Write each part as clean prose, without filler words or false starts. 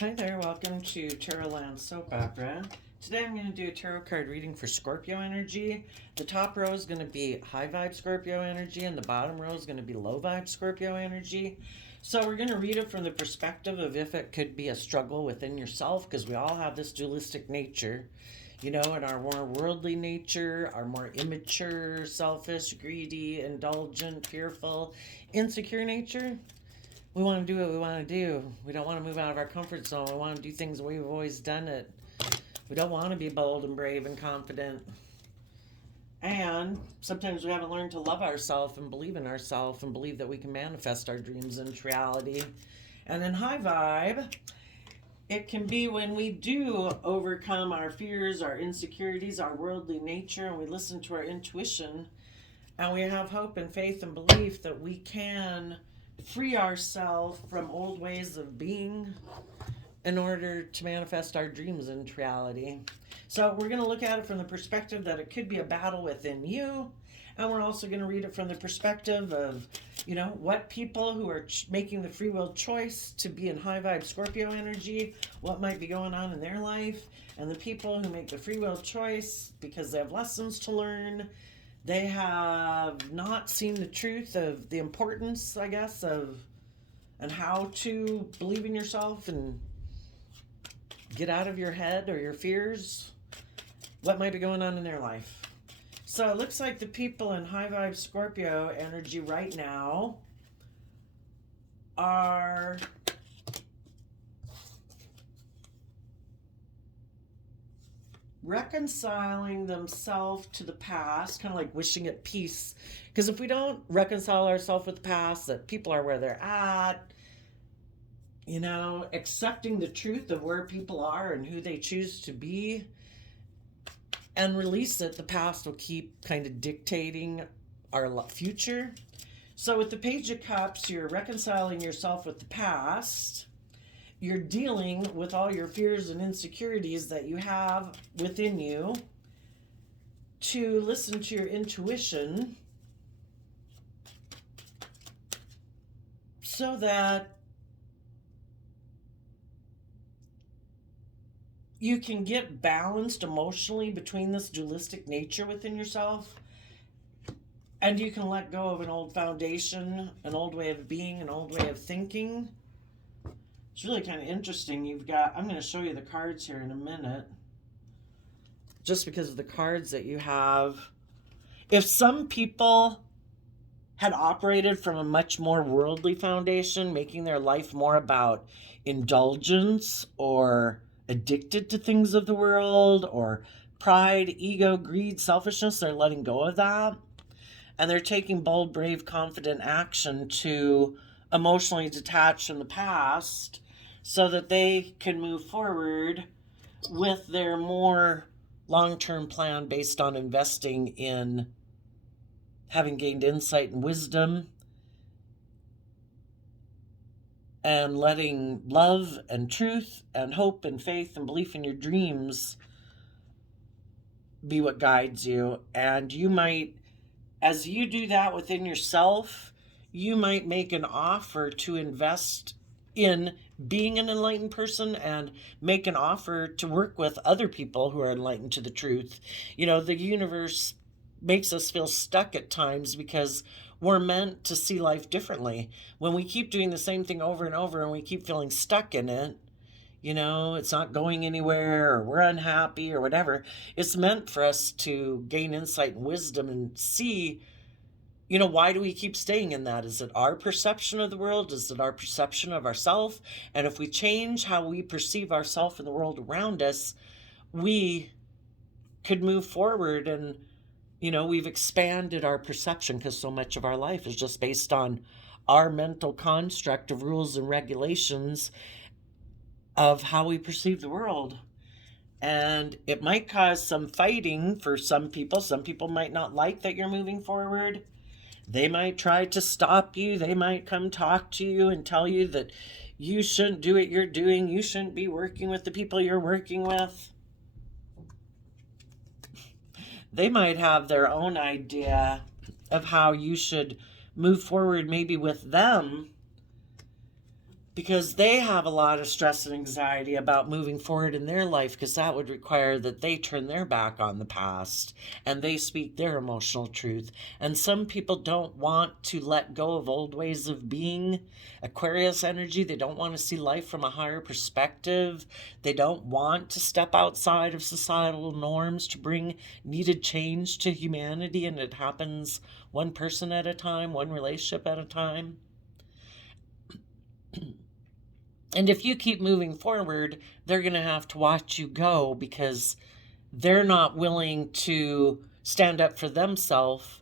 Hi there, welcome to Tarot Land Soap Opera. Today I'm going to do a tarot card reading for Scorpio energy. The top row is going to be high vibe Scorpio energy, and the bottom row is going to be low vibe Scorpio energy. So we're going to read it from the perspective of if it could be a struggle within yourself, because we all have this dualistic nature. You know, in our more worldly nature, our more immature, selfish, greedy, indulgent, fearful, insecure nature. We want to do what we want to do. We don't want to move out of our comfort zone. We want to do things the way we've always done it. We don't want to be bold and brave and confident. And sometimes we haven't learned to love ourselves and believe in ourselves and believe that we can manifest our dreams into reality. And in high vibe, it can be when we do overcome our fears, our insecurities, our worldly nature, and we listen to our intuition, and we have hope and faith and belief that we can free ourselves from old ways of being in order to manifest our dreams into reality. So we're going to look at it from the perspective that it could be a battle within you, and we're also going to read it from the perspective of, you know, what people who are making the free will choice to be in high vibe Scorpio energy, what might be going on in their life, and the people who make the free will choice because they have lessons to learn. They have not seen the truth of the importance, I guess, of and how to believe in yourself and get out of your head or your fears. What might be going on in their life? So it looks like the people in high vibe Scorpio energy right now are reconciling themselves to the past, kind of like wishing at peace. Because if we don't reconcile ourselves with the past, that people are where they're at, you know, accepting the truth of where people are and who they choose to be, and release it, the past will keep kind of dictating our future. So with the Page of Cups, you're reconciling yourself with the past. You're dealing with all your fears and insecurities that you have within you to listen to your intuition so that you can get balanced emotionally between this dualistic nature within yourself, and you can let go of an old foundation, an old way of being, an old way of thinking. It's really kind of interesting. I'm going to show you the cards here in a minute, just because of the cards that you have. If some people had operated from a much more worldly foundation, making their life more about indulgence or addicted to things of the world or pride, ego, greed, selfishness, they're letting go of that. And they're taking bold, brave, confident action to emotionally detach from the past so that they can move forward with their more long-term plan based on investing in having gained insight and wisdom and letting love and truth and hope and faith and belief in your dreams be what guides you. And you might, as you do that within yourself, you might make an offer to invest in being an enlightened person and make an offer to work with other people who are enlightened to the truth. You know, the universe makes us feel stuck at times because we're meant to see life differently. When we keep doing the same thing over and over and we keep feeling stuck in it, you know, it's not going anywhere or we're unhappy or whatever, it's meant for us to gain insight and wisdom and see, you know, why do we keep staying in that? Is it our perception of the world? Is it our perception of ourselves? And if we change how we perceive ourselves and the world around us, we could move forward. And, you know, we've expanded our perception because so much of our life is just based on our mental construct of rules and regulations of how we perceive the world. And it might cause some fighting for some people. Some people might not like that you're moving forward. They might try to stop you. They might come talk to you and tell you that you shouldn't do what you're doing. You shouldn't be working with the people you're working with. They might have their own idea of how you should move forward, maybe with them. because they have a lot of stress and anxiety about moving forward in their life, because that would require that they turn their back on the past and they speak their emotional truth. And some people don't want to let go of old ways of being. Aquarius energy, they don't want to see life from a higher perspective. They don't want to step outside of societal norms to bring needed change to humanity, and it happens one person at a time, one relationship at a time. And if you keep moving forward, they're going to have to watch you go, because they're not willing to stand up for themselves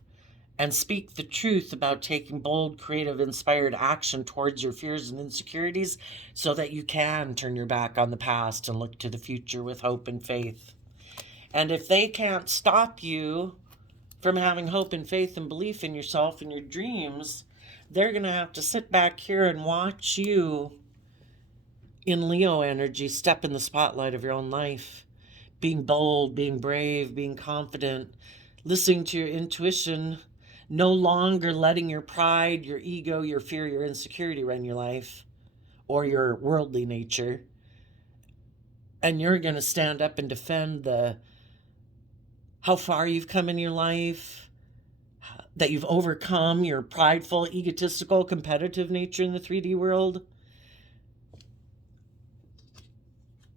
and speak the truth about taking bold, creative, inspired action towards your fears and insecurities, so that you can turn your back on the past and look to the future with hope and faith. And if they can't stop you from having hope and faith and belief in yourself and your dreams, they're going to have to sit back here and watch you in Leo energy step in the spotlight of your own life, being bold, being brave, being confident, listening to your intuition, no longer letting your pride, your ego, your fear, your insecurity run your life, or your worldly nature. And you're going to stand up and defend how far you've come in your life, that you've overcome your prideful, egotistical, competitive nature in the 3D world.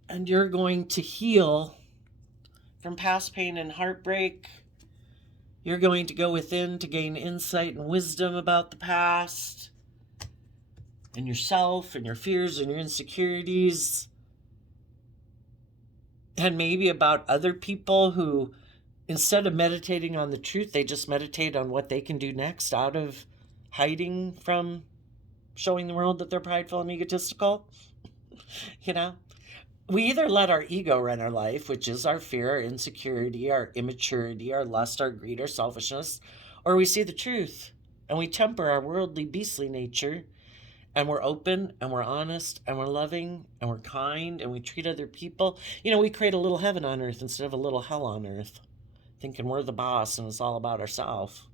And you're going to heal from past pain and heartbreak. You're going to go within to gain insight and wisdom about the past and yourself and your fears and your insecurities. And maybe about other people who, instead of meditating on the truth, they just meditate on what they can do next out of hiding from showing the world that they're prideful and egotistical. You know? We either let our ego run our life, which is our fear, our insecurity, our immaturity, our lust, our greed, our selfishness, or we see the truth and we temper our worldly, beastly nature, and we're open and we're honest and we're loving and we're kind and we treat other people. We create a little heaven on earth instead of a little hell on earth, thinking we're the boss and it's all about ourselves.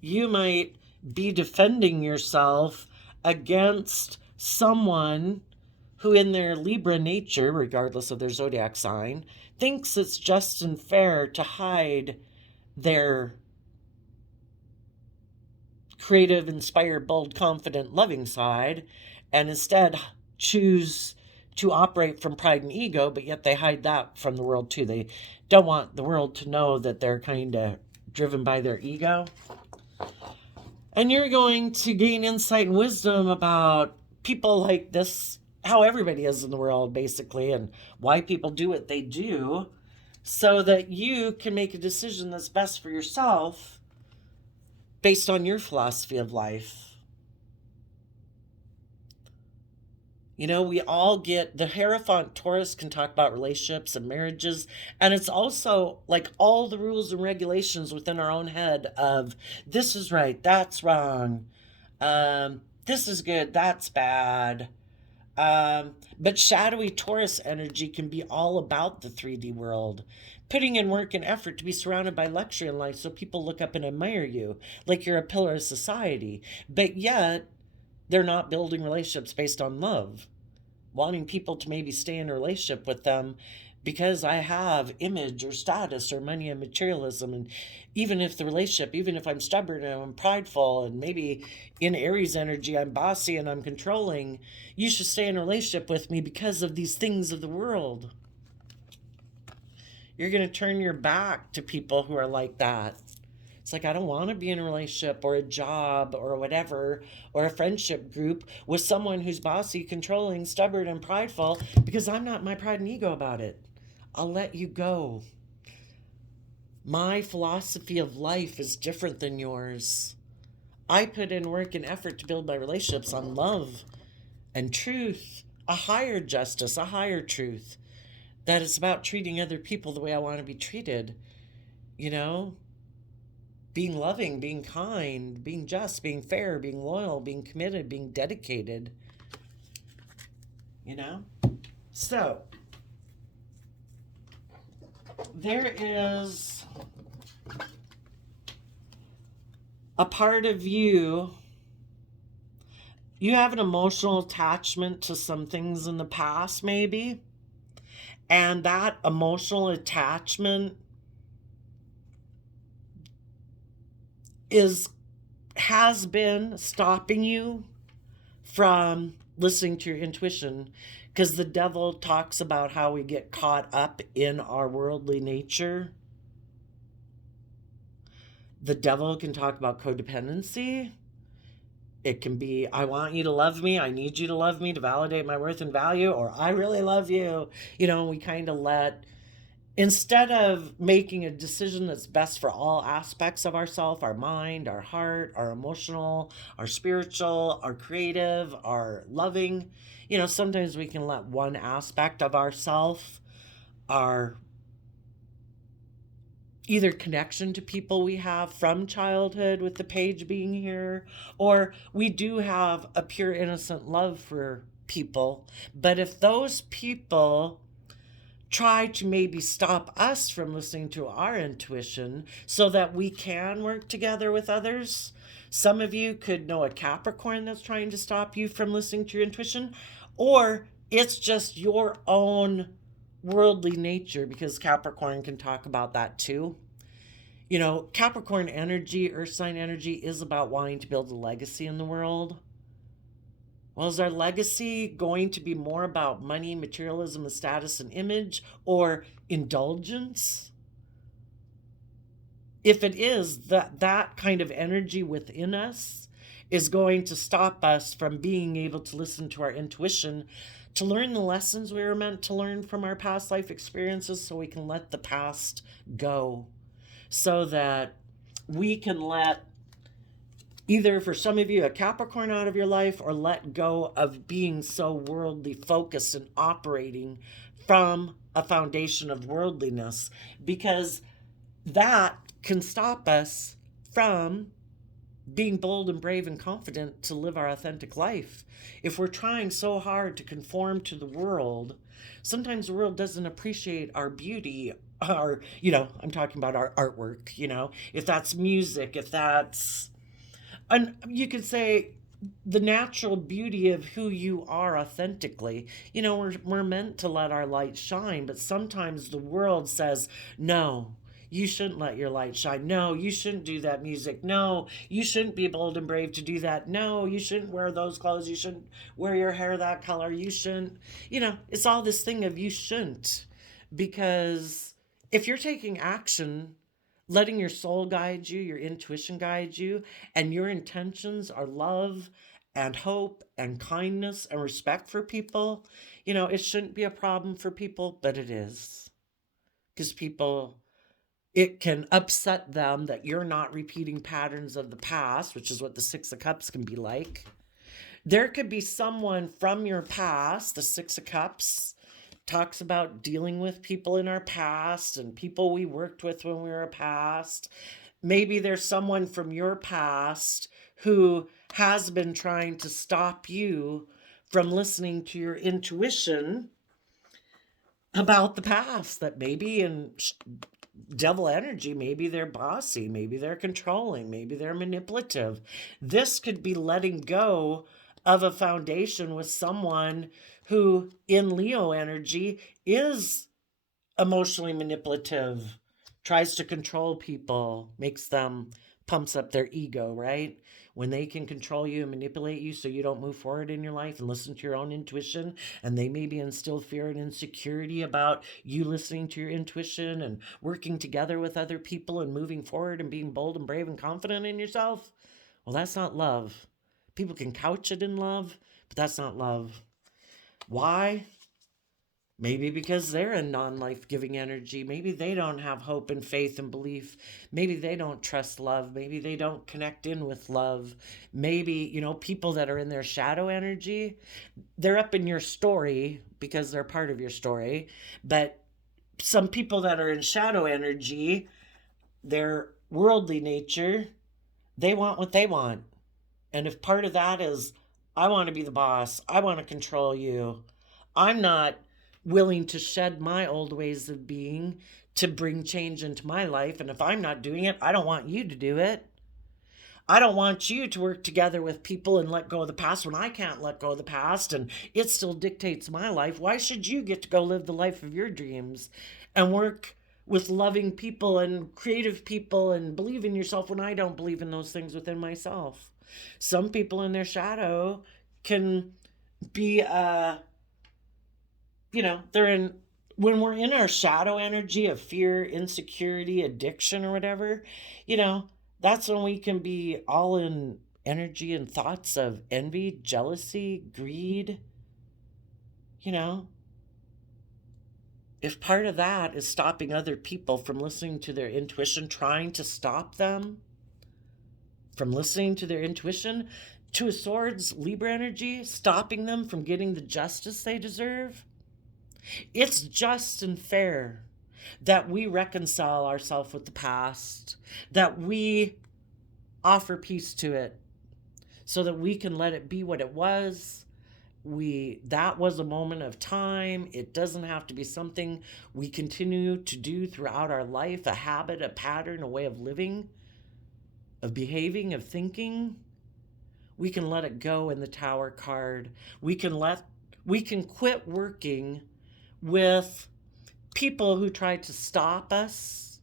You might be defending yourself against someone who in their Libra nature, regardless of their zodiac sign, thinks it's just and fair to hide their creative, inspired, bold, confident, loving side, and instead choose to operate from pride and ego, but yet they hide that from the world too. They don't want the world to know that they're kind of driven by their ego. And you're going to gain insight and wisdom about people like this, how everybody is in the world, basically, and why people do what they do, so that you can make a decision that's best for yourself based on your philosophy of life. We all get the Hierophant Taurus can talk about relationships and marriages, and it's also like all the rules and regulations within our own head of this is right, that's wrong, this is good, that's bad. But shadowy Taurus energy can be all about the 3D world, putting in work and effort to be surrounded by luxury in life so people look up and admire you like you're a pillar of society. But yet, they're not building relationships based on love, wanting people to maybe stay in a relationship with them because I have image or status or money and materialism. And even if I'm stubborn and I'm prideful and maybe in Aries energy, I'm bossy and I'm controlling, you should stay in a relationship with me because of these things of the world. You're going to turn your back to people who are like that. It's like, I don't want to be in a relationship or a job or whatever, or a friendship group with someone who's bossy, controlling, stubborn, and prideful, because I'm not my pride and ego about it. I'll let you go. My philosophy of life is different than yours. I put in work and effort to build my relationships on love and truth, a higher justice, a higher truth, that it's about treating other people the way I want to be treated, being loving, being kind, being just, being fair, being loyal, being committed, being dedicated, So, there is a part of you You have an emotional attachment to some things in the past, maybe. And that emotional attachment is has been stopping you from listening to your intuition, because the devil talks about how we get caught up in our worldly nature. The devil can talk about codependency. It can be, I want you to love me, I need you to love me to validate my worth and value, or I really love you. We kind of let, instead of making a decision that's best for all aspects of ourself, our mind, our heart, our emotional, our spiritual, our creative, our loving, sometimes we can let one aspect of ourself, our either connection to people we have from childhood with the page being here, or we do have a pure innocent love for people. But if those people try to maybe stop us from listening to our intuition so that we can work together with others. Some of you could know a Capricorn that's trying to stop you from listening to your intuition, or it's just your own worldly nature, because Capricorn can talk about that too. Capricorn energy, earth sign energy, is about wanting to build a legacy in the world. Well, is our legacy going to be more about money, materialism, and status and image, or indulgence? If it is, that kind of energy within us is going to stop us from being able to listen to our intuition, to learn the lessons we were meant to learn from our past life experiences, so we can let the past go, so that we can let, either for some of you, a Capricorn out of your life, or let go of being so worldly focused and operating from a foundation of worldliness, because that can stop us from being bold and brave and confident to live our authentic life. If we're trying so hard to conform to the world, sometimes the world doesn't appreciate our beauty, I'm talking about our artwork, if that's music, if that's, and you could say, the natural beauty of who you are authentically. We're meant to let our light shine, but sometimes the world says, no, you shouldn't let your light shine. No, you shouldn't do that music. No, you shouldn't be bold and brave to do that. No, you shouldn't wear those clothes. You shouldn't wear your hair that color. You shouldn't, it's all this thing of you shouldn't. Because if you're taking action, letting your soul guide you, your intuition guide you, and your intentions are love and hope and kindness and respect for people, it shouldn't be a problem for people, but it is. Because people, it can upset them that you're not repeating patterns of the past, which is what the Six of Cups can be like. There could be someone from your past, the Six of Cups talks about dealing with people in our past and people we worked with when we were past. Maybe there's someone from your past who has been trying to stop you from listening to your intuition about the past, that maybe in devil energy, maybe they're bossy, maybe they're controlling, maybe they're manipulative. This could be letting go of a foundation with someone who in Leo energy is emotionally manipulative, tries to control people, makes them, pumps up their ego, right? When they can control you and manipulate you so you don't move forward in your life and listen to your own intuition, and they maybe instill fear and insecurity about you listening to your intuition and working together with other people and moving forward and being bold and brave and confident in yourself. Well, that's not love. People can couch it in love, but that's not love. Why? Maybe because they're in non-life giving energy. Maybe they don't have hope and faith and belief. Maybe they don't trust love. Maybe they don't connect in with love. Maybe, people that are in their shadow energy, they're up in your story because they're part of your story. But some people that are in shadow energy, their worldly nature, they want what they want. And if part of that is, I want to be the boss, I want to control you, I'm not willing to shed my old ways of being to bring change into my life. And if I'm not doing it, I don't want you to do it. I don't want you to work together with people and let go of the past when I can't let go of the past and it still dictates my life. Why should you get to go live the life of your dreams and work with loving people and creative people and believe in yourself when I don't believe in those things within myself? Some people in their shadow can be, they're in, when we're in our shadow energy of fear, insecurity, addiction, or whatever, that's when we can be all in energy and thoughts of envy, jealousy, greed. You know, if part of that is stopping other people from listening to their intuition, trying to stop them from listening to their intuition, Two of Swords, Libra energy, stopping them from getting the justice they deserve, it's just and fair that we reconcile ourselves with the past, that we offer peace to it so that we can let it be what it was. That was a moment of time. It doesn't have to be something we continue to do throughout our life, a habit, a pattern, a way of living, of behaving, of thinking. We can let it go in the Tower card. We can quit working with people who try to stop us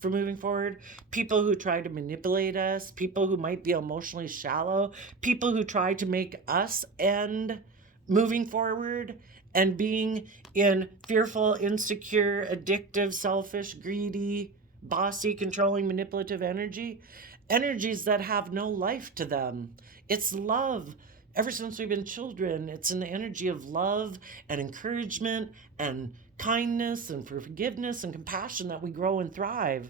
from moving forward, people who try to manipulate us, people who might be emotionally shallow, people who try to make us end moving forward and being in fearful, insecure, addictive, selfish, greedy, bossy, controlling, manipulative energies that have no life to them. It's love. Ever since we've been children, it's an energy of love and encouragement and kindness and forgiveness and compassion that we grow and thrive.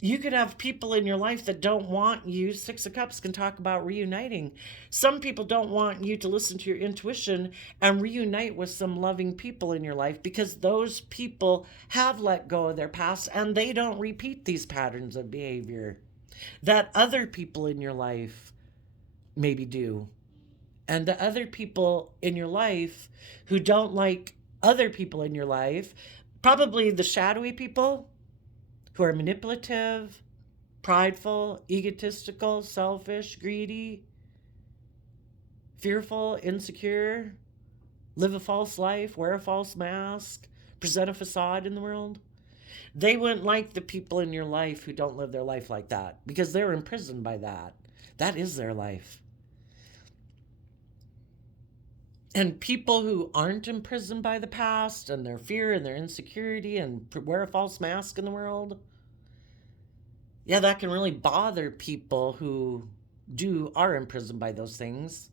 You could have people in your life that don't want you. Six of Cups can talk about reuniting. Some people don't want you to listen to your intuition and reunite with some loving people in your life because those people have let go of their past and they don't repeat these patterns of behavior that other people in your life maybe do. And the other people in your life who don't like other people in your life, probably the shadowy people who are manipulative, prideful, egotistical, selfish, greedy, fearful, insecure, live a false life, wear a false mask, present a facade in the world. They wouldn't like the people in your life who don't live their life like that because they're imprisoned by that. That is their life. And people who aren't imprisoned by the past and their fear and their insecurity and wear a false mask in the world, yeah, that can really bother people who are imprisoned by those things.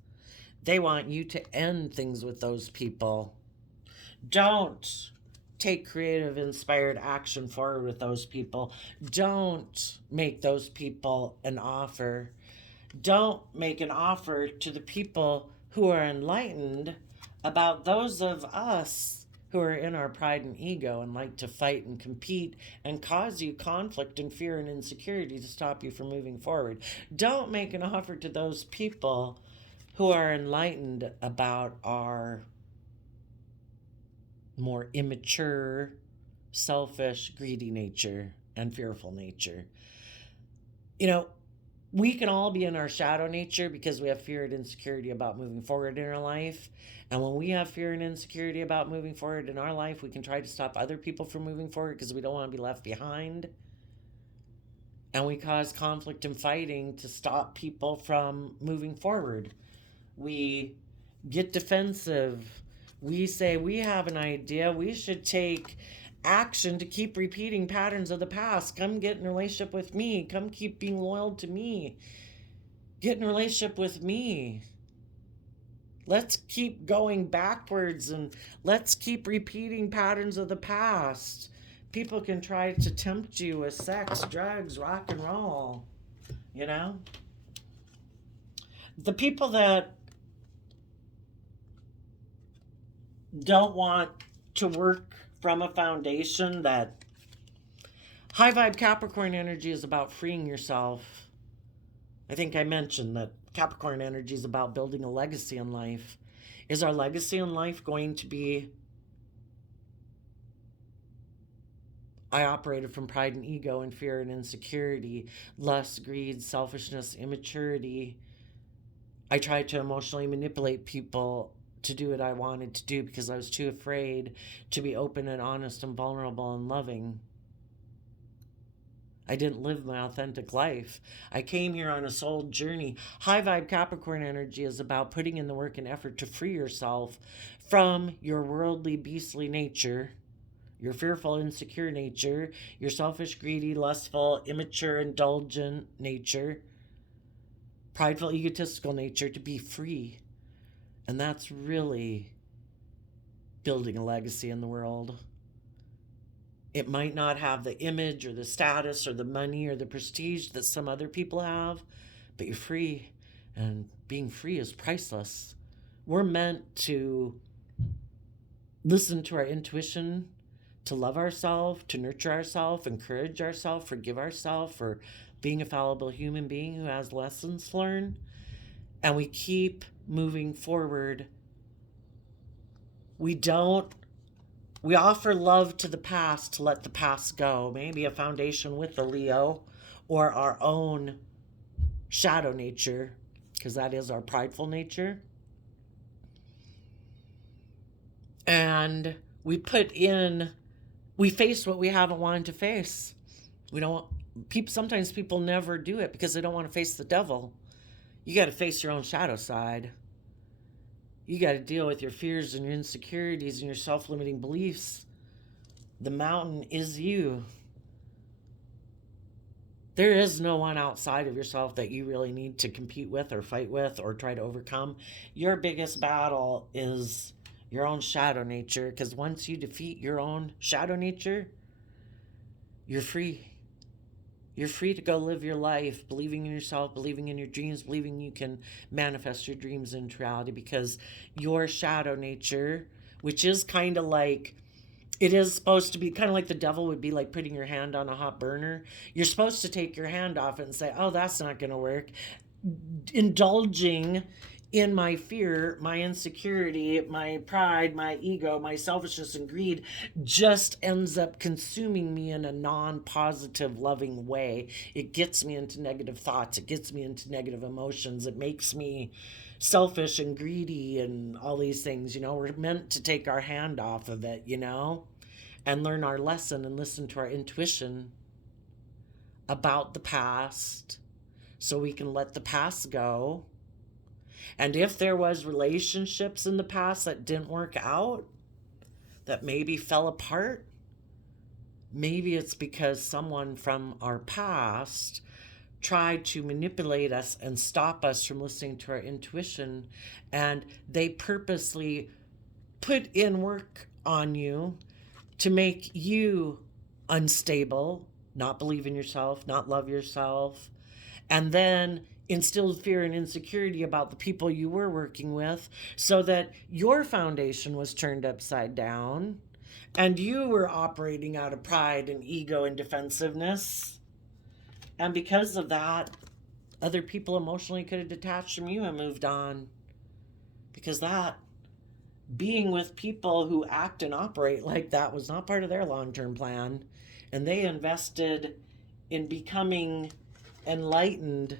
They want you to end things with those people. Don't take creative, inspired action forward with those people. Don't make those people an offer. Don't make an offer to the people who are enlightened about those of us who are in our pride and ego and like to fight and compete and cause you conflict and fear and insecurity to stop you from moving forward. Don't make an offer to those people who are enlightened about our more immature, selfish, greedy nature and fearful nature. We can all be in our shadow nature because we have fear and insecurity about moving forward in our life. And when we have fear and insecurity about moving forward in our life, we can try to stop other people from moving forward because we don't want to be left behind. And we cause conflict and fighting to stop people from moving forward. We get defensive. We say we have an idea. We should take action to keep repeating patterns of the past. Come get in a relationship with me. Come keep being loyal to me. Get in a relationship with me. Let's keep going backwards and let's keep repeating patterns of the past. People can try to tempt you with sex, drugs, rock and roll. The people that don't want to work from a foundation that high vibe Capricorn energy is about freeing yourself. I think I mentioned that Capricorn energy is about building a legacy in life. Is our legacy in life going to be I operated from pride and ego and fear and insecurity, lust, greed, selfishness, immaturity. I tried to emotionally manipulate people to do what I wanted to do because I was too afraid to be open and honest and vulnerable and loving. I didn't live my authentic life. I came here on a soul journey. High vibe Capricorn energy is about putting in the work and effort to free yourself from your worldly, beastly nature, your fearful, insecure nature, your selfish, greedy, lustful, immature, indulgent nature, prideful, egotistical nature, to be free. And that's really building a legacy in the world. It might not have the image or the status or the money or the prestige that some other people have, but you're free, and being free is priceless. We're meant to listen to our intuition, to love ourselves, to nurture ourselves, encourage ourselves, forgive ourselves for being a fallible human being who has lessons to learn. And we keep moving forward. We offer love to the past to let the past go. Maybe a foundation with the Leo or our own shadow nature, because that is our prideful nature. And we face what we haven't wanted to face. Sometimes people never do it because they don't want to face the devil. You got to face your own shadow side. You got to deal with your fears and your insecurities and your self-limiting beliefs. The mountain is you. There is no one outside of yourself that you really need to compete with or fight with or try to overcome. Your biggest battle is your own shadow nature, because once you defeat your own shadow nature, you're free. You're free to go live your life, believing in yourself, believing in your dreams, believing you can manifest your dreams into reality, because your shadow nature, which is kind of like, it is supposed to be kind of like the devil would be like putting your hand on a hot burner. You're supposed to take your hand off it and say, oh, that's not going to work. Indulging in my fear, my insecurity, my pride, my ego, my selfishness and greed just ends up consuming me in a non-positive, loving way. It gets me into negative thoughts. It gets me into negative emotions. It makes me selfish and greedy and all these things. We're meant to take our hand off of it, and learn our lesson and listen to our intuition about the past so we can let the past go. And if there was relationships in the past that didn't work out, that maybe fell apart, maybe it's because someone from our past tried to manipulate us and stop us from listening to our intuition, and they purposely put in work on you to make you unstable, not believe in yourself, not love yourself, and then instilled fear and insecurity about the people you were working with, so that your foundation was turned upside down and you were operating out of pride and ego and defensiveness. And because of that, other people emotionally could have detached from you and moved on, because that being with people who act and operate like that was not part of their long-term plan. And they invested in becoming enlightened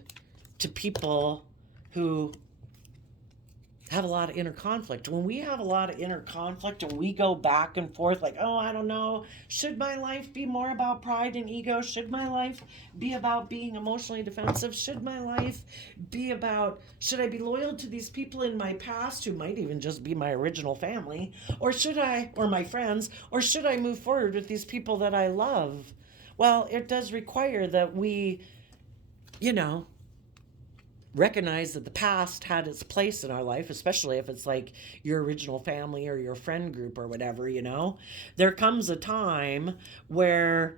to people who have a lot of inner conflict. When we have a lot of inner conflict and we go back and forth like, oh, I don't know, should my life be more about pride and ego? Should my life be about being emotionally defensive? Should my life be about, should I be loyal to these people in my past who might even just be my original family? Or my friends, or should I move forward with these people that I love? Well, it does require that we, recognize that the past had its place in our life, especially if it's like your original family or your friend group or whatever. There comes a time where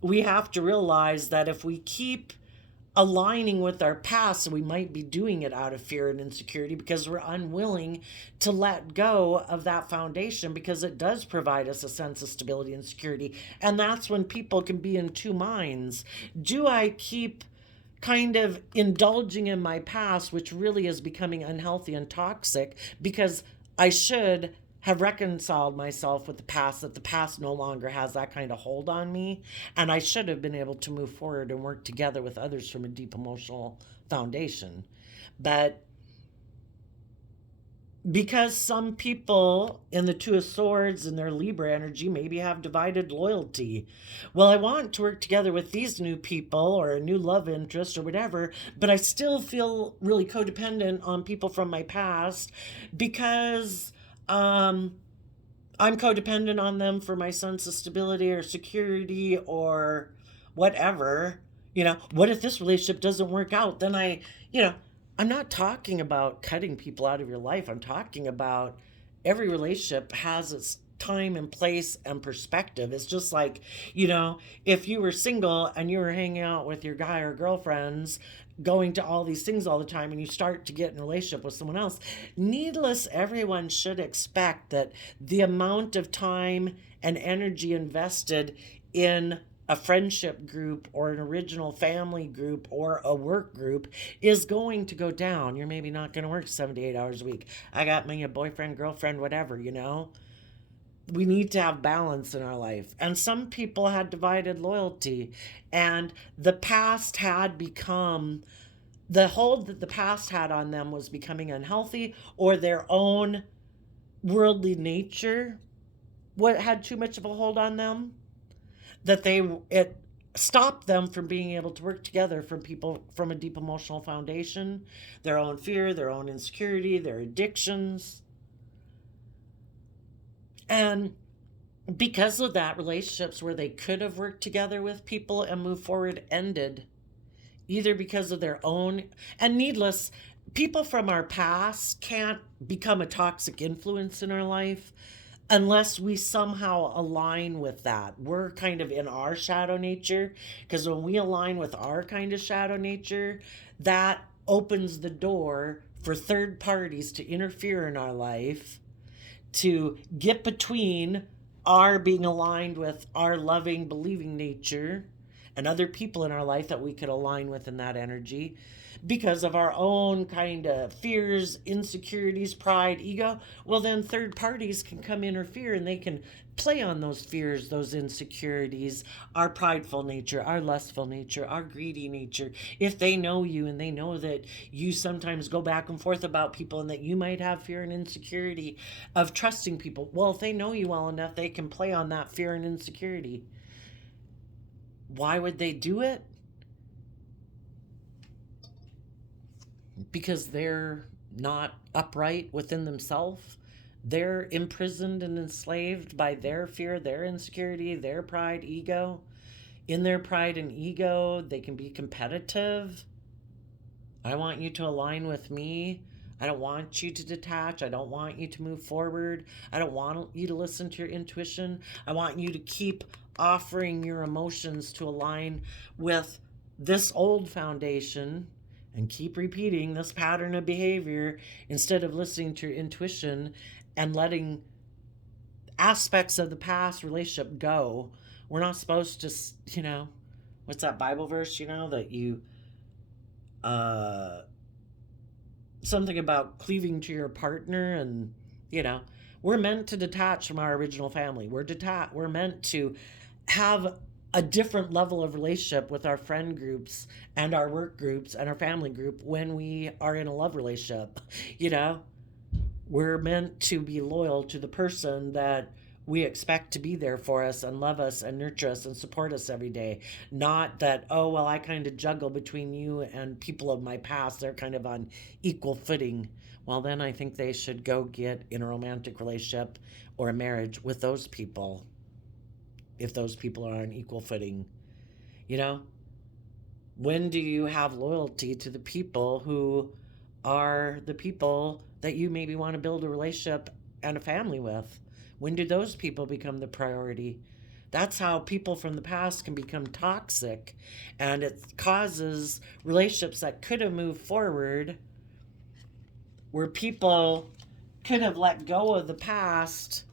we have to realize that if we keep aligning with our past, we might be doing it out of fear and insecurity because we're unwilling to let go of that foundation, because it does provide us a sense of stability and security. And that's when people can be in two minds. Do I keep kind of indulging in my past, which really is becoming unhealthy and toxic, because I should have reconciled myself with the past, that the past no longer has that kind of hold on me. And I should have been able to move forward and work together with others from a deep emotional foundation. But because some people in the Two of Swords and their Libra energy maybe have divided loyalty. Well, I want to work together with these new people or a new love interest or whatever, but I still feel really codependent on people from my past because I'm codependent on them for my sense of stability or security or whatever. What if this relationship doesn't work out? Then I'm not talking about cutting people out of your life. I'm talking about every relationship has its time and place and perspective. It's just like, if you were single and you were hanging out with your guy or girlfriends, going to all these things all the time, and you start to get in a relationship with someone else, everyone should expect that the amount of time and energy invested in a friendship group or an original family group or a work group is going to go down. You're maybe not going to work 7 to 8 hours a week. I got me a boyfriend, girlfriend, whatever. We need to have balance in our life. And some people had divided loyalty, and the past had become, the hold that the past had on them was becoming unhealthy, or their own worldly nature what had too much of a hold on them, that it stopped them from being able to work together from people from a deep emotional foundation, their own fear, their own insecurity, their addictions. And because of that, relationships where they could have worked together with people and moved forward ended, either because of their own, and needless, people from our past can't become a toxic influence in our life unless we somehow align with that. We're kind of in our shadow nature, because when we align with our kind of shadow nature, that opens the door for third parties to interfere in our life, to get between our being aligned with our loving, believing nature and other people in our life that we could align with in that energy, because of our own kind of fears, insecurities, pride, ego. Well, then third parties can come interfere, and they can play on those fears, those insecurities, our prideful nature, our lustful nature, our greedy nature. If they know you and they know that you sometimes go back and forth about people and that you might have fear and insecurity of trusting people, well, if they know you well enough, they can play on that fear and insecurity. Why would they do it? Because they're not upright within themselves. They're imprisoned and enslaved by their fear, their insecurity, their pride, ego. In their pride and ego, they can be competitive. I want you to align with me. I don't want you to detach. I don't want you to move forward. I don't want you to listen to your intuition. I want you to keep offering your emotions to align with this old foundation and keep repeating this pattern of behavior instead of listening to your intuition and letting aspects of the past relationship go. We're not supposed to, what's that Bible verse, that you, something about cleaving to your partner, and, we're meant to detach from our original family. We're meant to have a different level of relationship with our friend groups and our work groups and our family group when we are in a love relationship. We're meant to be loyal to the person that we expect to be there for us and love us and nurture us and support us every day. Not that, oh, well, I kind of juggle between you and people of my past. They're kind of on equal footing. Well, then I think they should go get in a romantic relationship or a marriage with those people, if those people are on equal footing. When do you have loyalty to the people who are the people that you maybe want to build a relationship and a family with? When do those people become the priority? That's how people from the past can become toxic, and it causes relationships that could have moved forward, where people could have let go of the past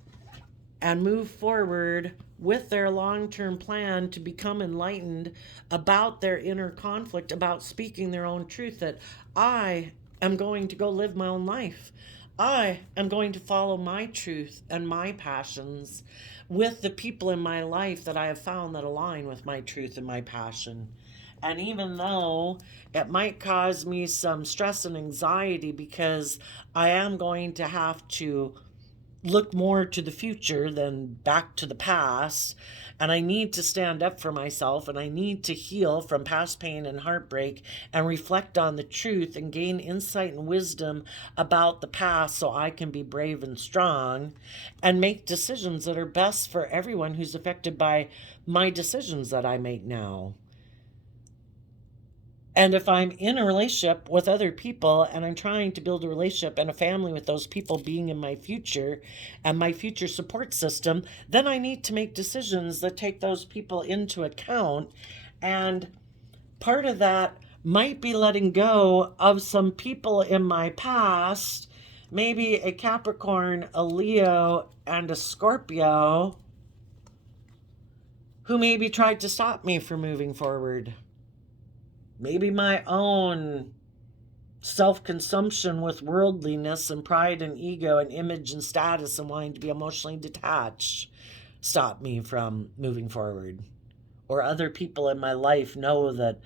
and move forward with their long-term plan to become enlightened about their inner conflict, about speaking their own truth, that I am going to go live my own life. I am going to follow my truth and my passions with the people in my life that I have found that align with my truth and my passion. And even though it might cause me some stress and anxiety because I am going to have to look more to the future than back to the past. And I need to stand up for myself, and I need to heal from past pain and heartbreak and reflect on the truth and gain insight and wisdom about the past so I can be brave and strong and make decisions that are best for everyone who's affected by my decisions that I make now. And if I'm in a relationship with other people and I'm trying to build a relationship and a family with those people being in my future and my future support system, then I need to make decisions that take those people into account. And part of that might be letting go of some people in my past, maybe a Capricorn, a Leo, and a Scorpio, who maybe tried to stop me from moving forward. Maybe my own self-consumption with worldliness and pride and ego and image and status and wanting to be emotionally detached stopped me from moving forward. Or other people in my life know that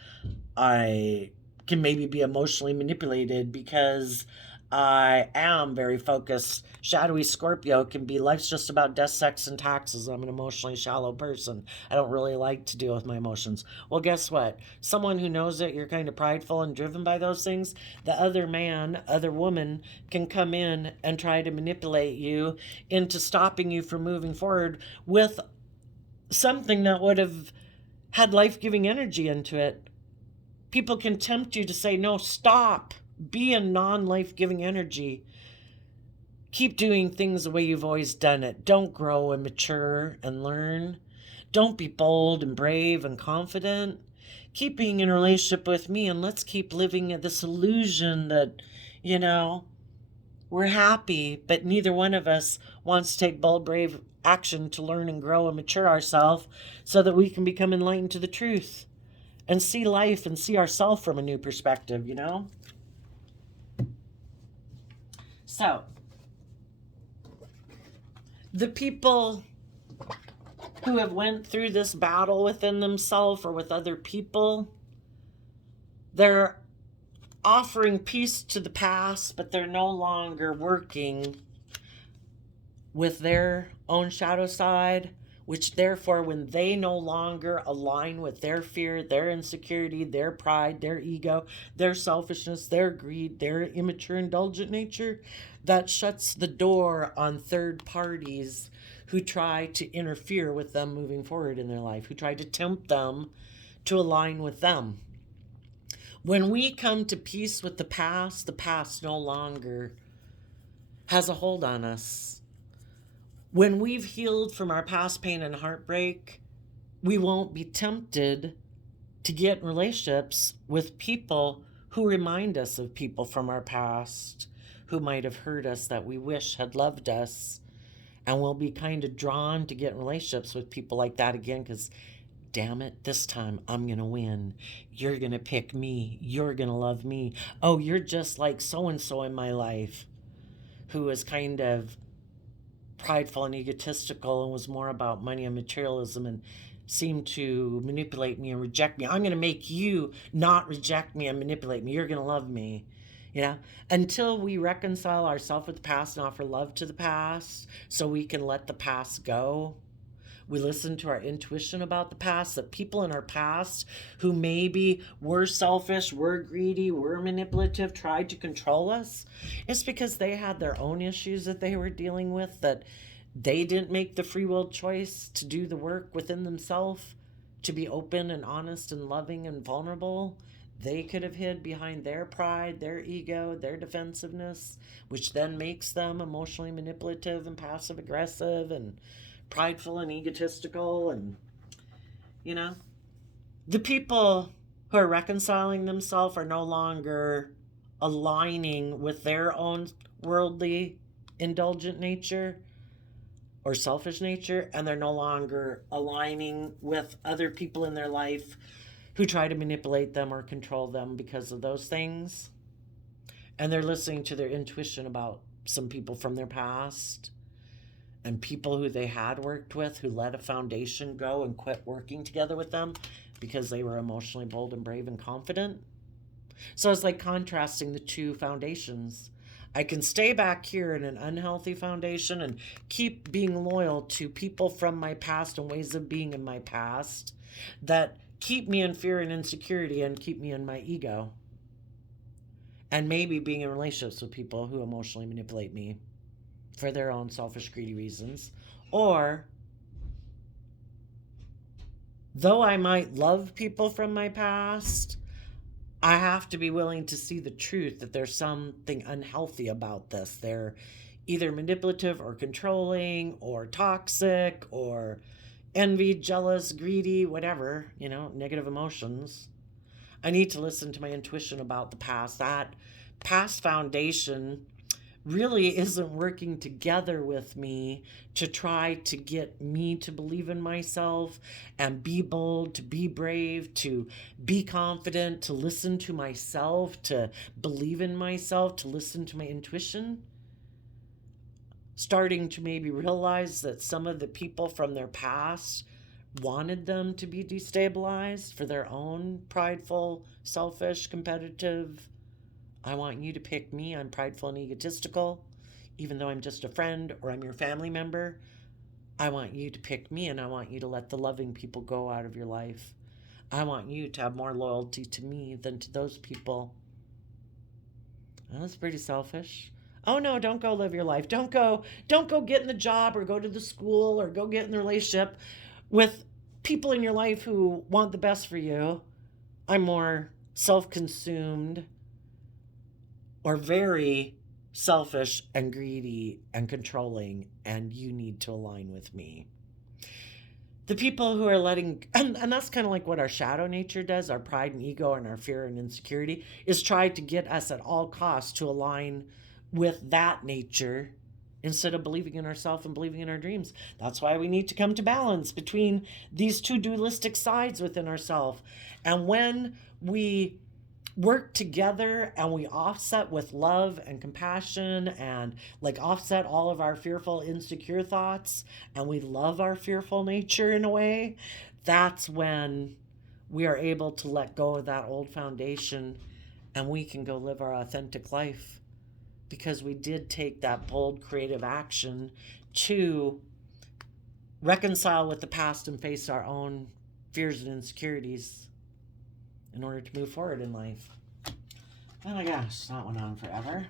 I can maybe be emotionally manipulated because I am very focused. Shadowy Scorpio can be life's just about death, sex, and taxes. I'm an emotionally shallow person. I don't really like to deal with my emotions. Well, guess what? Someone who knows that you're kind of prideful and driven by those things, the other man, other woman can come in and try to manipulate you into stopping you from moving forward with something that would have had life-giving energy into it. People can tempt you to say, no, stop. Be a non-life-giving energy. Keep doing things the way you've always done it. Don't grow and mature and learn. Don't be bold and brave and confident. Keep being in a relationship with me, and let's keep living this illusion that, we're happy, but neither one of us wants to take bold, brave action to learn and grow and mature ourselves so that we can become enlightened to the truth and see life and see ourselves from a new perspective, So, the people who have went through this battle within themselves or with other people, they're offering peace to the past, but they're no longer working with their own shadow side, which therefore when they no longer align with their fear, their insecurity, their pride, their ego, their selfishness, their greed, their immature indulgent nature, that shuts the door on third parties who try to interfere with them moving forward in their life, who try to tempt them to align with them. When we come to peace with the past no longer has a hold on us. When we've healed from our past pain and heartbreak, we won't be tempted to get in relationships with people who remind us of people from our past who might have hurt us that we wish had loved us. And we'll be kind of drawn to get in relationships with people like that again because, damn it, this time I'm going to win. You're going to pick me. You're going to love me. Oh, you're just like so-and-so in my life who is kind of prideful and egotistical and was more about money and materialism and seemed to manipulate me and reject me. I'm going to make you not reject me and manipulate me. You're going to love me. Until we reconcile ourselves with the past and offer love to the past so we can let the past go. We listen to our intuition about the past, that people in our past who maybe were selfish, were greedy, were manipulative, tried to control us. It's because they had their own issues that they were dealing with, that they didn't make the free will choice to do the work within themselves, to be open and honest and loving and vulnerable. They could have hid behind their pride, their ego, their defensiveness, which then makes them emotionally manipulative and passive aggressive and prideful and egotistical. And the people who are reconciling themselves are no longer aligning with their own worldly indulgent nature or selfish nature, and they're no longer aligning with other people in their life who try to manipulate them or control them because of those things. And they're listening to their intuition about some people from their past and people who they had worked with who let a foundation go and quit working together with them because they were emotionally bold and brave and confident. So it's like contrasting the two foundations. I can stay back here in an unhealthy foundation and keep being loyal to people from my past and ways of being in my past that keep me in fear and insecurity and keep me in my ego. And maybe being in relationships with people who emotionally manipulate me for their own selfish, greedy reasons. Or, though I might love people from my past, I have to be willing to see the truth that there's something unhealthy about this. They're either manipulative or controlling or toxic or envy, jealous, greedy, whatever, negative emotions. I need to listen to my intuition about the past. That past foundation really isn't working together with me to try to get me to believe in myself and be bold, to be brave, to be confident, to listen to myself, to believe in myself, to listen to my intuition. Starting to maybe realize that some of the people from their past wanted them to be destabilized for their own prideful, selfish, competitive. I want you to pick me. I'm prideful and egotistical. Even though I'm just a friend or I'm your family member, I want you to pick me, and I want you to let the loving people go out of your life. I want you to have more loyalty to me than to those people. Well, that's pretty selfish. Oh no, don't go live your life. Don't go get in the job or go to the school or go get in the relationship with people in your life who want the best for you. I'm more self-consumed or very selfish and greedy and controlling, and you need to align with me. The people who are letting, and that's kind of like what our shadow nature does, our pride and ego and our fear and insecurity, is try to get us at all costs to align with that nature instead of believing in ourselves and believing in our dreams. That's why we need to come to balance between these two dualistic sides within ourselves. And when we work together and we offset with love and compassion and like offset all of our fearful, insecure thoughts, and we love our fearful nature in a way, that's when we are able to let go of that old foundation and we can go live our authentic life because we did take that bold, creative action to reconcile with the past and face our own fears and insecurities in order to move forward in life. Oh my gosh, that went on forever.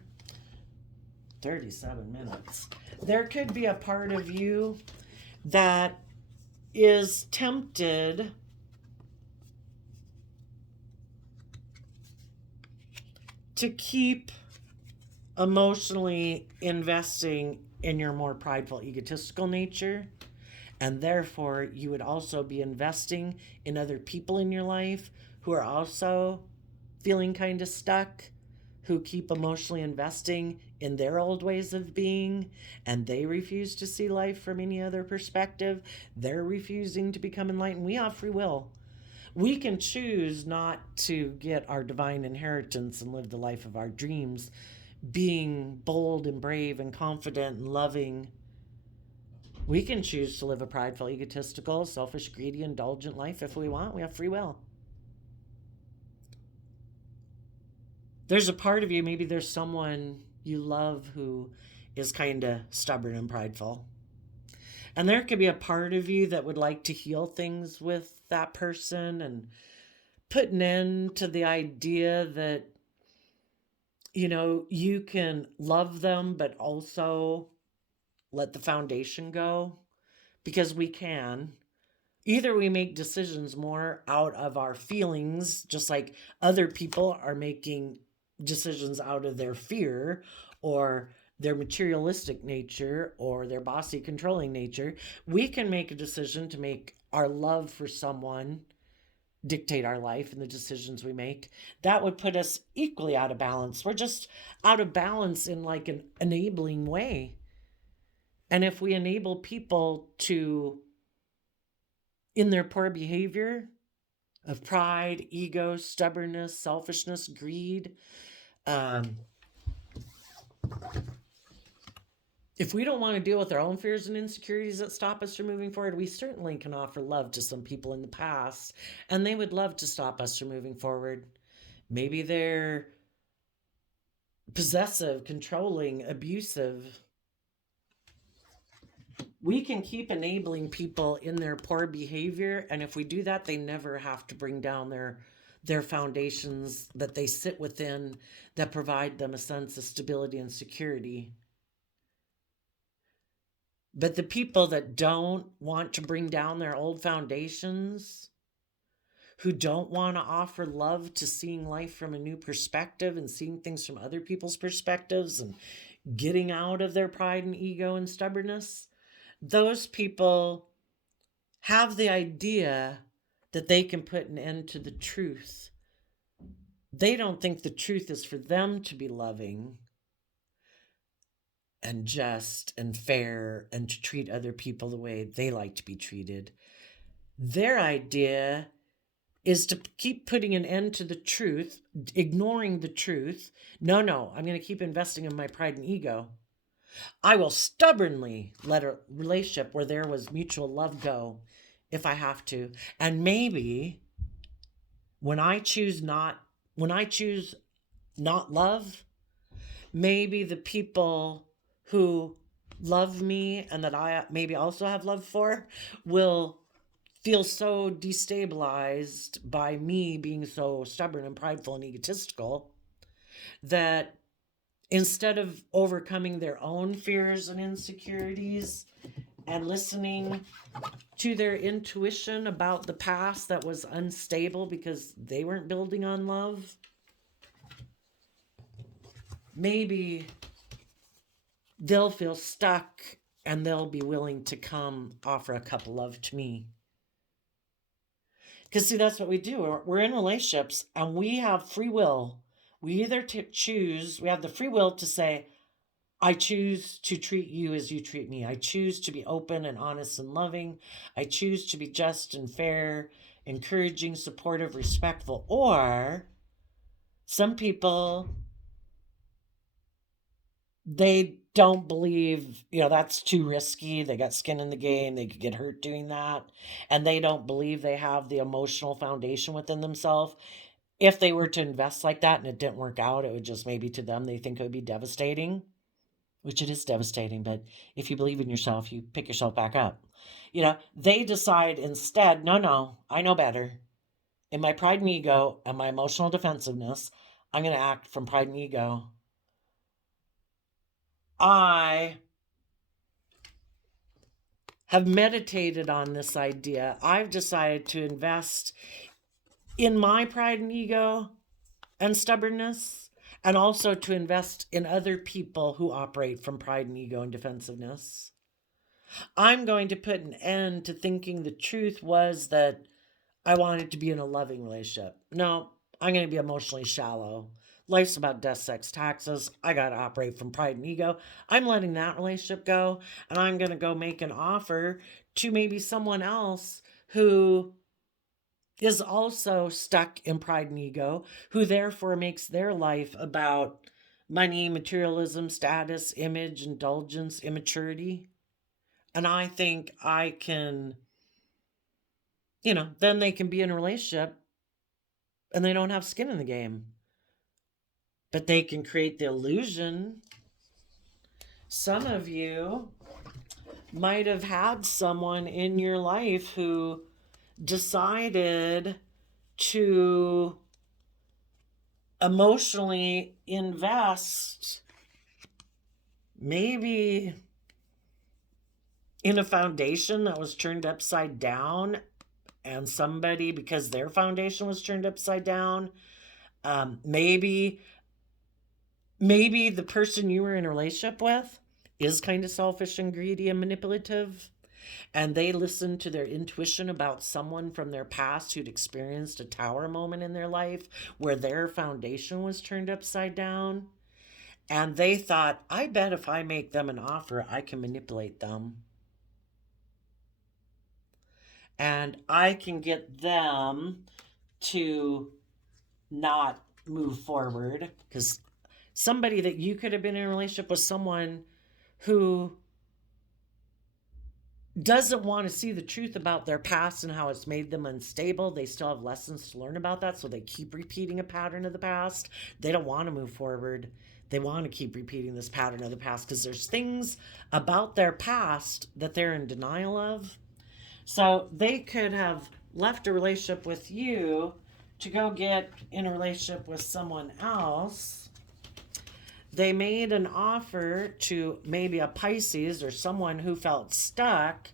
37 minutes. There could be a part of you that is tempted to keep emotionally investing in your more prideful, egotistical nature. And therefore, you would also be investing in other people in your life who are also feeling kind of stuck, who keep emotionally investing in their old ways of being, and they refuse to see life from any other perspective. They're refusing to become enlightened. We have free will. We can choose not to get our divine inheritance and live the life of our dreams, being bold and brave and confident and loving. We can choose to live a prideful, egotistical, selfish, greedy, indulgent life if we want. We have free will. There's a part of you, maybe there's someone you love who is kind of stubborn and prideful. And there could be a part of you that would like to heal things with that person and put an end to the idea that, you can love them, but also let the foundation go, because we can. Either we make decisions more out of our feelings, just like other people are making decisions out of their fear or their materialistic nature or their bossy, controlling nature. We can make a decision to make our love for someone dictate our life and the decisions we make. That would put us equally out of balance. We're just out of balance in like an enabling way. And if we enable people to, in their poor behavior of pride, ego, stubbornness, selfishness, greed, If we don't want to deal with our own fears and insecurities that stop us from moving forward, we certainly can offer love to some people in the past, and they would love to stop us from moving forward. Maybe they're possessive, controlling, abusive. We can keep enabling people in their poor behavior, and if we do that, they never have to bring down their foundations that they sit within that provide them a sense of stability and security. But the people that don't want to bring down their old foundations, who don't want to offer love to seeing life from a new perspective and seeing things from other people's perspectives and getting out of their pride and ego and stubbornness, those people have the idea that they can put an end to the truth. They don't think the truth is for them to be loving and just and fair and to treat other people the way they like to be treated. Their idea is to keep putting an end to the truth, ignoring the truth. No, I'm going to keep investing in my pride and ego. I will stubbornly let a relationship where there was mutual love go if I have to. And maybe when I choose not love, maybe the people who love me and that I maybe also have love for will feel so destabilized by me being so stubborn and prideful and egotistical that instead of overcoming their own fears and insecurities and listening to their intuition about the past that was unstable because they weren't building on love, maybe they'll feel stuck and they'll be willing to come offer a cup of love to me. Because, see, that's what we do. We're in relationships and we have free will. We either choose, we have the free will to say, I choose to treat you as you treat me. I choose to be open and honest and loving. I choose to be just and fair, encouraging, supportive, respectful. Or some people, they don't believe, that's too risky. They got skin in the game. They could get hurt doing that. And they don't believe they have the emotional foundation within themselves. If they were to invest like that and it didn't work out, it would just maybe to them, they think it would be devastating, which it is devastating. But if you believe in yourself, you pick yourself back up. They decide instead, no, I know better. In my pride and ego and my emotional defensiveness, I'm going to act from pride and ego. I have meditated on this idea. I've decided to invest in my pride and ego and stubbornness, and also to invest in other people who operate from pride and ego and defensiveness. I'm going to put an end to thinking the truth was that I wanted to be in a loving relationship. No, I'm going to be emotionally shallow. Life's about death, sex, taxes. I got to operate from pride and ego. I'm letting that relationship go, and I'm going to go make an offer to maybe someone else who is also stuck in pride and ego, who therefore makes their life about money, materialism, status, image, indulgence, immaturity. And I think I can, then they can be in a relationship and they don't have skin in the game. But they can create the illusion. Some of you might have had someone in your life who decided to emotionally invest maybe in a foundation that was turned upside down, and somebody, because their foundation was turned upside down, maybe the person you were in a relationship with is kind of selfish and greedy and manipulative, and they listened to their intuition about someone from their past who'd experienced a tower moment in their life where their foundation was turned upside down. And they thought, I bet if I make them an offer, I can manipulate them. And I can get them to not move forward. Because somebody that you could have been in a relationship with, someone who doesn't want to see the truth about their past and how it's made them unstable. They still have lessons to learn about that, so they keep repeating a pattern of the past. They don't want to move forward. They want to keep repeating this pattern of the past because there's things about their past that they're in denial of. So they could have left a relationship with you to go get in a relationship with someone else. They made an offer to maybe a Pisces or someone who felt stuck,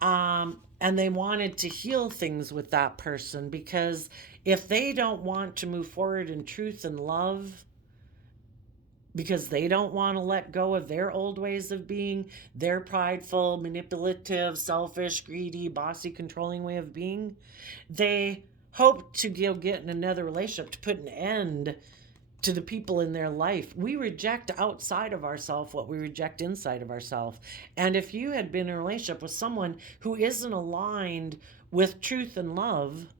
and they wanted to heal things with that person, because if they don't want to move forward in truth and love, because they don't want to let go of their old ways of being, their prideful, manipulative, selfish, greedy, bossy, controlling way of being, they hope to get in another relationship to put an end to the people in their life. We reject outside of ourselves what we reject inside of ourselves. And if you had been in a relationship with someone who isn't aligned with truth and love,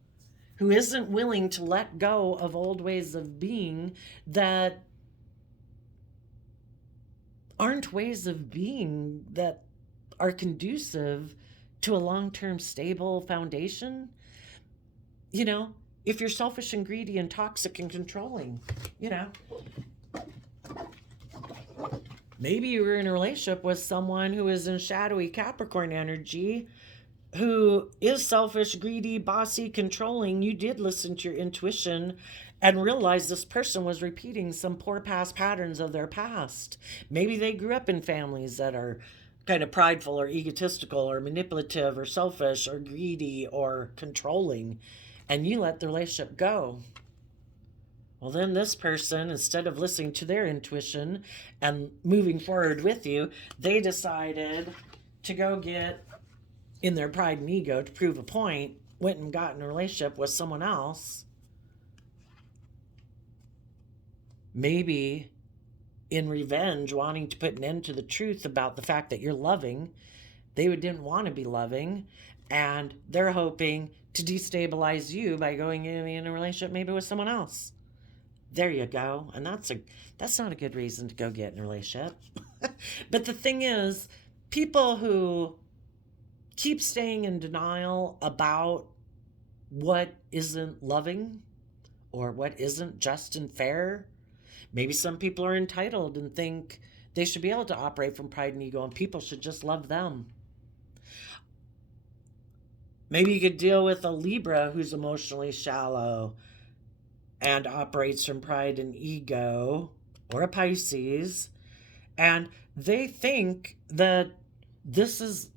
who isn't willing to let go of old ways of being that aren't ways of being that are conducive to a long-term stable foundation, if you're selfish and greedy and toxic and controlling, maybe you were in a relationship with someone who is in shadowy Capricorn energy, who is selfish, greedy, bossy, controlling. You did listen to your intuition and realize this person was repeating some poor past patterns of their past. Maybe they grew up in families that are kind of prideful or egotistical or manipulative or selfish or greedy or controlling, and you let the relationship go. Well, then this person, instead of listening to their intuition and moving forward with you, they decided to go get, in their pride and ego, to prove a point, went and got in a relationship with someone else. Maybe in revenge, wanting to put an end to the truth about the fact that you're loving. They didn't want to be loving, and they're hoping to destabilize you by going in a relationship maybe with someone else. There you go. And that's not a good reason to go get in a relationship. But the thing is, people who keep staying in denial about what isn't loving or what isn't just and fair. Maybe some people are entitled and think they should be able to operate from pride and ego and people should just love them. Maybe you could deal with a Libra who's emotionally shallow and operates from pride and ego, or a Pisces, and they think that this is,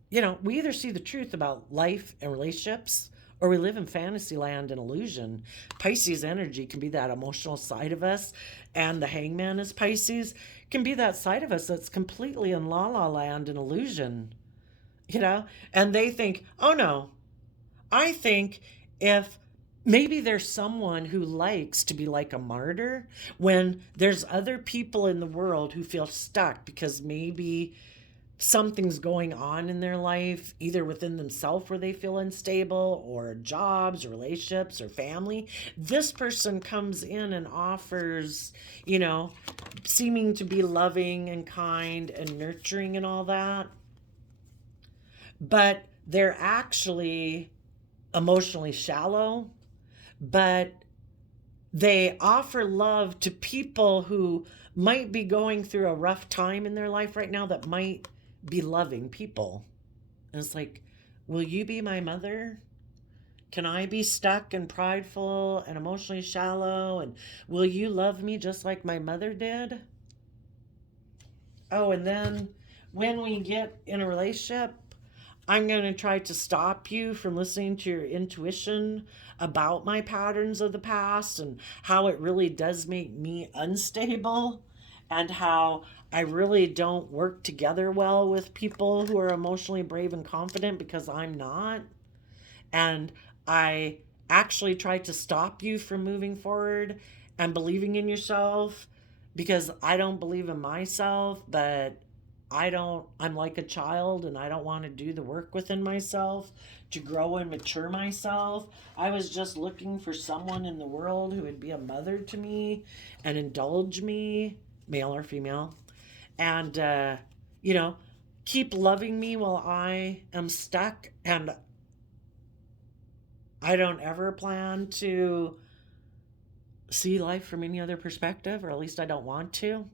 we either see the truth about life and relationships, or we live in fantasy land and illusion. Pisces energy can be that emotional side of us, and the Hangman is Pisces, can be that side of us that's completely in la-la land and illusion, and they think, oh no, I think if maybe there's someone who likes to be like a martyr when there's other people in the world who feel stuck because maybe something's going on in their life, either within themselves where they feel unstable, or jobs, or relationships, or family. This person comes in and offers, seeming to be loving and kind and nurturing and all that. But they're actually emotionally shallow, but they offer love to people who might be going through a rough time in their life right now that might be loving people. And it's like, will you be my mother? Can I be stuck and prideful and emotionally shallow? And will you love me just like my mother did? Oh, and then when we get in a relationship, I'm going to try to stop you from listening to your intuition about my patterns of the past and how it really does make me unstable, and how I really don't work together well with people who are emotionally brave and confident because I'm not. And I actually try to stop you from moving forward and believing in yourself because I don't believe in myself, but I'm like a child and I don't want to do the work within myself to grow and mature myself. I was just looking for someone in the world who would be a mother to me and indulge me, male or female. And, you know, keep loving me while I am stuck and I don't ever plan to see life from any other perspective, or at least I don't want to.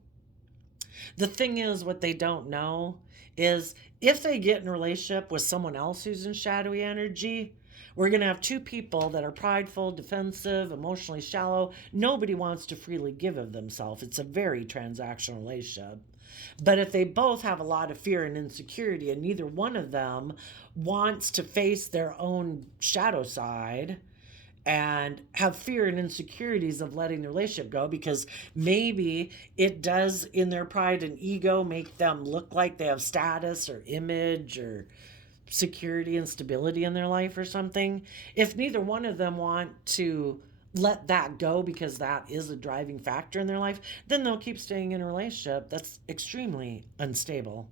The thing is, what they don't know is if they get in a relationship with someone else who's in shadowy energy, we're going to have two people that are prideful, defensive, emotionally shallow. Nobody wants to freely give of themselves. It's a very transactional relationship. But if they both have a lot of fear and insecurity, and neither one of them wants to face their own shadow side, and have fear and insecurities of letting the relationship go, because maybe it does, in their pride and ego, make them look like they have status or image or security and stability in their life or something. If neither one of them want to let that go because that is a driving factor in their life, then they'll keep staying in a relationship that's extremely unstable.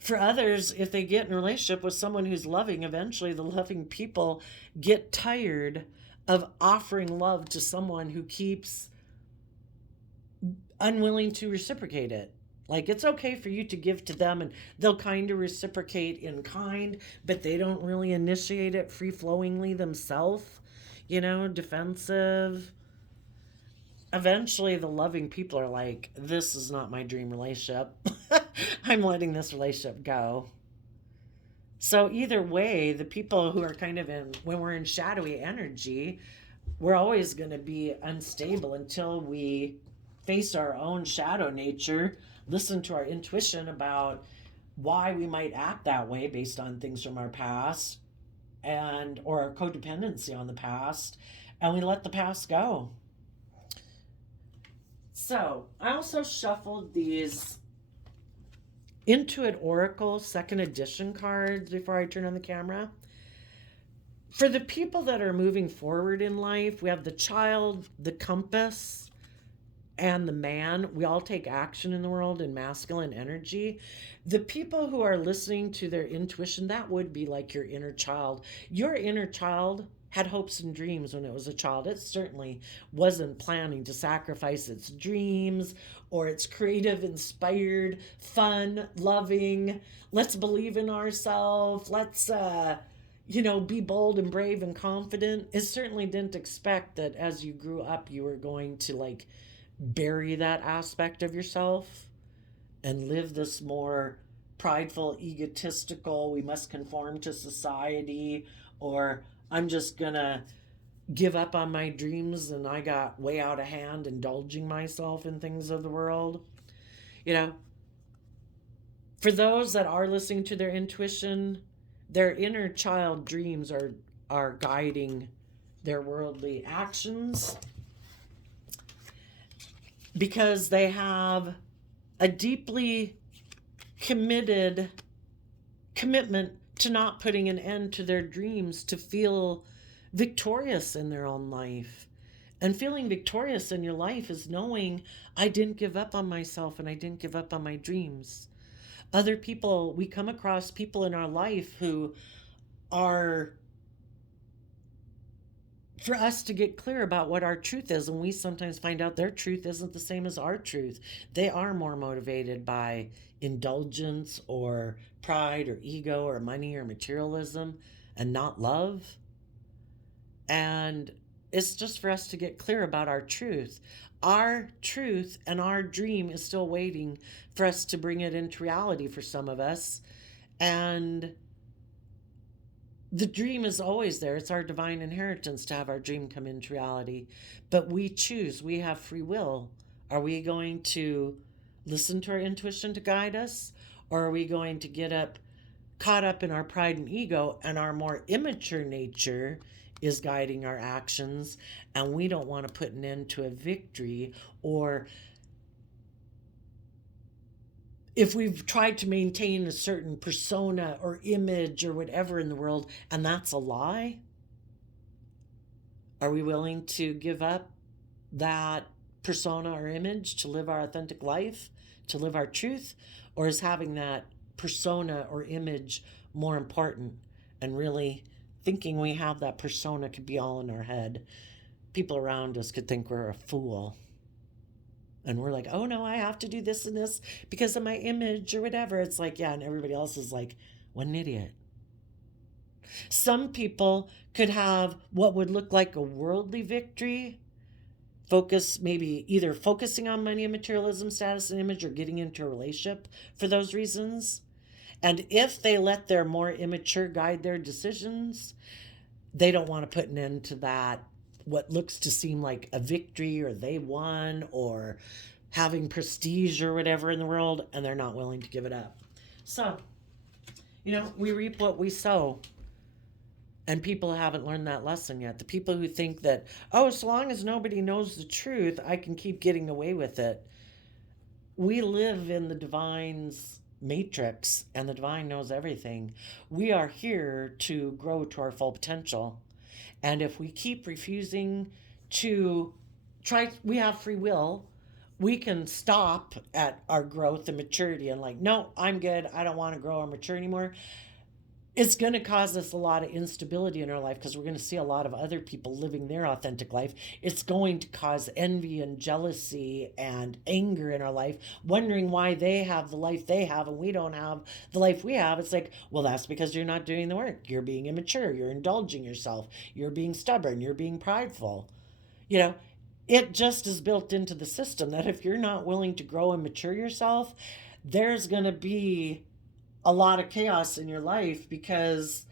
For others, if they get in a relationship with someone who's loving, eventually the loving people get tired of offering love to someone who keeps unwilling to reciprocate it. Like, it's okay for you to give to them and they'll kind of reciprocate in kind, but they don't really initiate it free flowingly themselves, defensive. Eventually, the loving people are like, this is not my dream relationship. I'm letting this relationship go. So, either way, the people who are kind of when we're in shadowy energy, we're always going to be unstable until we face our own shadow nature, listen to our intuition about why we might act that way based on things from our past and or our codependency on the past, and we let the past go. So I also shuffled these Intuit Oracle second edition cards before I turn on the camera. For the people that are moving forward in life, we have the child, the compass, and the man. We all take action in the world in masculine energy. The people who are listening to their intuition, that would be like your inner child. Your inner child had hopes and dreams when it was a child. It certainly wasn't planning to sacrifice its dreams or its creative, inspired, fun, loving, let's believe in ourselves, let's be bold and brave and confident. It certainly didn't expect that as you grew up you were going to bury that aspect of yourself and live this more prideful, egotistical, we must conform to society, or I'm just gonna give up on my dreams and I got way out of hand indulging myself in things of the world. For those that are listening to their intuition, their inner child dreams are guiding their worldly actions, because they have a deeply commitment to not putting an end to their dreams, to feel victorious in their own life. And feeling victorious in your life is knowing I didn't give up on myself and I didn't give up on my dreams. Other people, we come across people in our life who are, for us to get clear about what our truth is, and we sometimes find out their truth isn't the same as our truth. They are more motivated by indulgence or pride or ego or money or materialism and not love. And it's just for us to get clear about our truth. Our truth and our dream is still waiting for us to bring it into reality for some of us. And the dream is always there. It's our divine inheritance to have our dream come into reality. But we choose. We have free will. Are we going to listen to our intuition to guide us? Or are we going to get caught up in our pride and ego, and our more immature nature is guiding our actions, and we don't want to put an end to a victory? Or if we've tried to maintain a certain persona or image or whatever in the world, and that's a lie, are we willing to give up that persona or image to live our authentic life, to live our truth? Or is having that persona or image more important, and really thinking we have that persona could be all in our head? People around us could think we're a fool. And we're like, oh no, I have to do this and this because of my image or whatever. It's like, yeah, and everybody else is like, what an idiot. Some people could have what would look like a worldly victory, focus maybe either focusing on money and materialism, status and image, or getting into a relationship for those reasons. And if they let their more immature guide their decisions, they don't want to put an end to that, what looks to seem like a victory or they won or having prestige or whatever in the world, and they're not willing to give it up. So, we reap what we sow. And people haven't learned that lesson yet. The people who think that, oh, so long as nobody knows the truth, I can keep getting away with it. We live in the divine's matrix, and the divine knows everything. We are here to grow to our full potential. And if we keep refusing to try, we have free will. We can stop at our growth and maturity and like, no, I'm good. I don't want to grow or mature anymore. It's going to cause us a lot of instability in our life because we're going to see a lot of other people living their authentic life. It's going to cause envy and jealousy and anger in our life, wondering why they have the life they have and we don't have the life we have. It's like, well, that's because you're not doing the work. You're being immature. You're indulging yourself. You're being stubborn. You're being prideful. You know, it just is built into the system that if you're not willing to grow and mature yourself, there's going to be a lot of chaos in your life because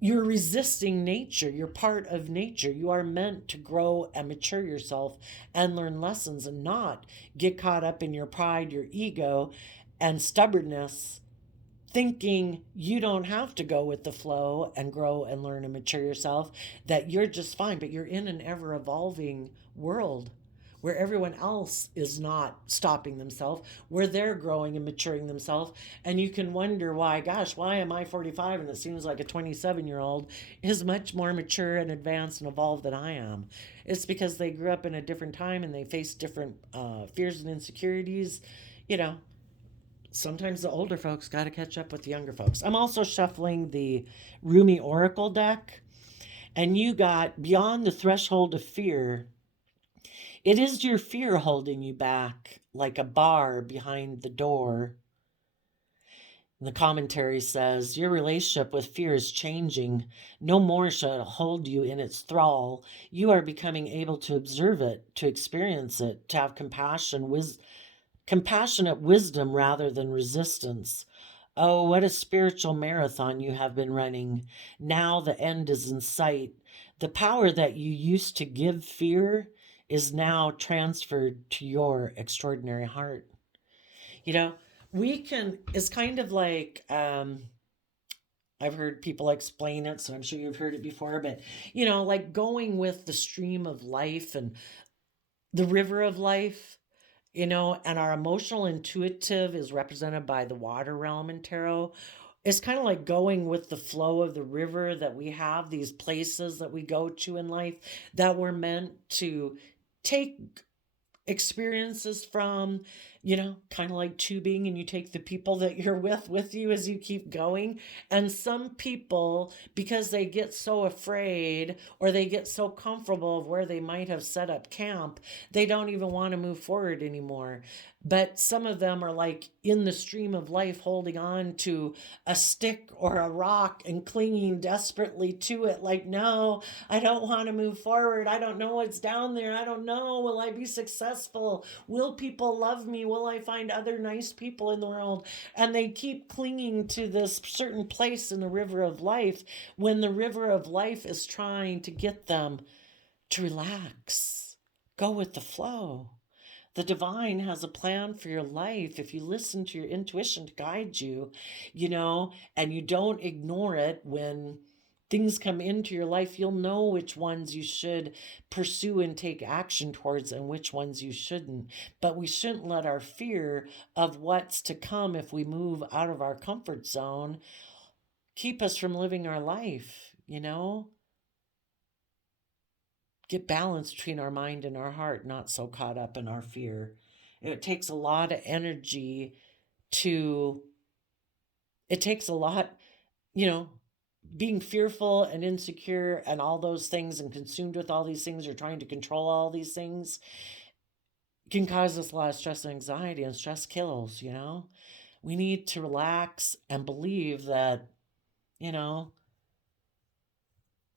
you're resisting nature. You're part of nature. You are meant to grow and mature yourself and learn lessons and not get caught up in your pride, your ego, and stubbornness, thinking you don't have to go with the flow and grow and learn and mature yourself, that you're just fine. But you're in an ever evolving world where everyone else is not stopping themselves, where they're growing and maturing themselves. And you can wonder why, gosh, why am I 45 and it seems like a 27-year-old is much more mature and advanced and evolved than I am? It's because they grew up in a different time and they face different fears and insecurities. You know, sometimes the older folks got to catch up with the younger folks. I'm also shuffling the Rumi Oracle deck, and you got Beyond the Threshold of Fear. It is your fear holding you back, like a bar behind the door. The commentary says, your relationship with fear is changing. No more shall it hold you in its thrall. You are becoming able to observe it, to experience it, to have compassionate wisdom rather than resistance. Oh, what a spiritual marathon you have been running. Now the end is in sight. The power that you used to give fear is now transferred to your extraordinary heart. You know, it's kind of like, I've heard people explain it, so I'm sure you've heard it before, but, like going with the stream of life and the river of life, and our emotional intuitive is represented by the water realm in tarot. It's kind of like going with the flow of the river that we have, these places that we go to in life that we're meant to take experiences from, kind of like tubing, and you take the people that you're with you as you keep going. And some people, because they get so afraid or they get so comfortable of where they might have set up camp, they don't even want to move forward anymore. But some of them are like in the stream of life, holding on to a stick or a rock and clinging desperately to it. Like, no, I don't want to move forward. I don't know what's down there. I don't know. Will I be successful? Will people love me? Will I find other nice people in the world? And they keep clinging to this certain place in the river of life when the river of life is trying to get them to relax, go with the flow. The divine has a plan for your life if you listen to your intuition to guide you, and you don't ignore it when things come into your life. You'll know which ones you should pursue and take action towards and which ones you shouldn't. But we shouldn't let our fear of what's to come if we move out of our comfort zone keep us from living our life, Get balance between our mind and our heart, not so caught up in our fear. It takes a lot of energy it takes a lot, being fearful and insecure and all those things and consumed with all these things or trying to control all these things. can cause us a lot of stress and anxiety, and stress kills, you know? We need to relax and believe that, you know,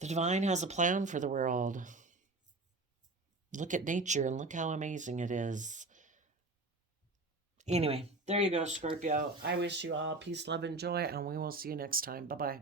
the divine has a plan for the world. Look at nature and look how amazing it is. Anyway, there you go, Scorpio. I wish you all peace, love, and joy, and we will see you next time. Bye-bye.